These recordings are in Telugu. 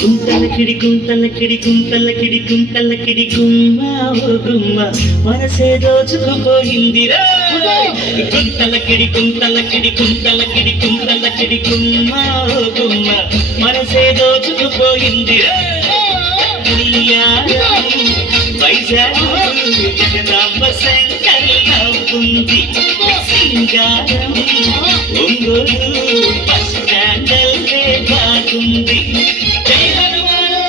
గుంతలకిడి గుంతలకిడి గుంతలకిడి గుంతలకిడి గుమ్మ ఓ గుమ్మ మనసే దోచుకుపోయిందిరా గుంతలకిడి గుంతలకిడి గుంతలకిడి గుంతలకిడి గుమ్మ ఓ గుమ్మ మనసే దోచుకుపోయిందిరా వైజాగ్ జగదాంబ శంకర్ నవ్వుంది సింగారం ఒంగోలు బస్ స్టాండల్లే బాగుంది జై హనుమాను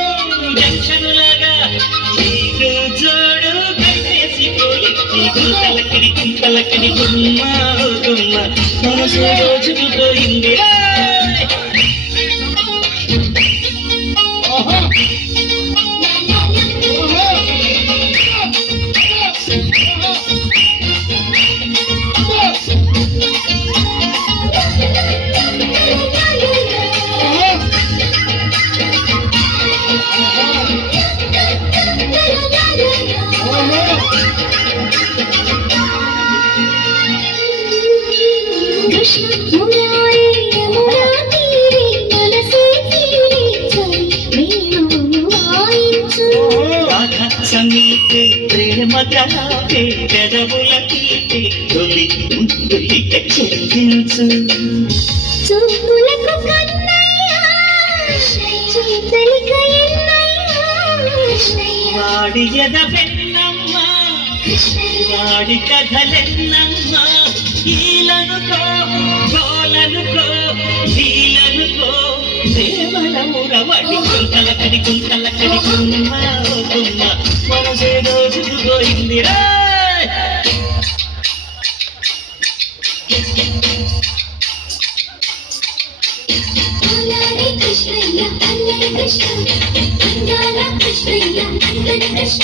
జంక్షన్ లాగా నీకు జోడు కట్టేసిపోయింది గుంతలకిడి గుంతలకిడి గుమ్మ గుమ్మ మనసు రోజుకుపోయింది సంగీతే ప్రేమ కలాపే పెదవుల తీటే తొలి ముందులిక చెల్లించు చూపులకు కన్నయ్య చేతలిక వాడి ఎద వెన్నమ్మ వాడి కథలెన్నమ్మ ఈలనుకో గోలనుకో నీలనుకో దేవల మురవడి గుంతలకడి గుంతలకడి గుమ్మ గుమ్మ మనసే దోచుకుపోయిందిరా కృష్ణయ్య అల్లరి కృష్ణ అందాల కృష్ణయ్య అందరి కృష్ణ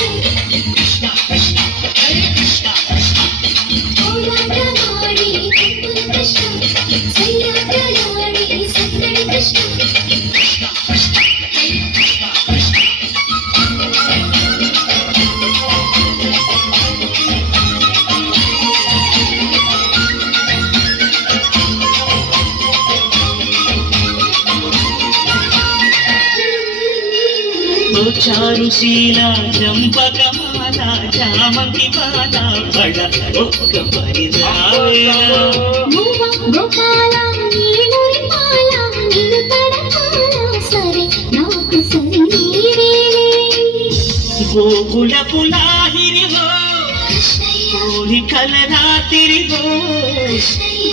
కృష్ణ కృష్ణ హరే కృష్ణ కృష్ణ ఓలాటమాడి అప్పుల కృష్ణ సయ్యాటలాడి సత్తడి కృష్ణ కృష్ణ కృష్ణ హరే కృష్ణ కృష్ణ చారుశీల చంపకమాల చామంతి మాల పడ ఒక్క పరిదావేళ గోపాల నీనురి పాల నిన్ను తడపాల సరే నాకు సరి నీవేలే గోకుల పులాహిరివో కోరికల రాత్రివో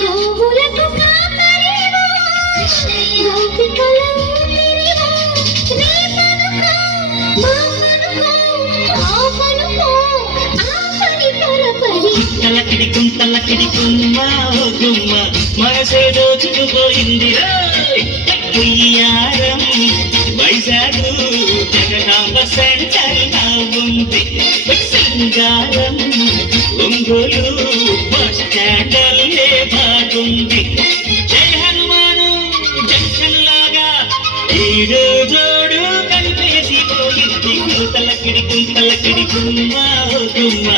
గోవులకు కాపరివో గోపికల ఊపిరివో గుంతలకిడి గుంతలకిడి గుమ్మ గుమ్మ మనసే దోచుకుపోయిందిరా ఉయ్యారం వైజాగ్ జగదాంబ సెంటర్ నవ్వుంది సింగారం ఒంగోలు బస్ స్టాండల్లే బాగుంది జై హనుమాను జంక్షన్ లాగా ఈడు జోడు కలిపేసిపోయింది గుంతలకిడి గుంతలకిడి గుమ్మ గుమ్మ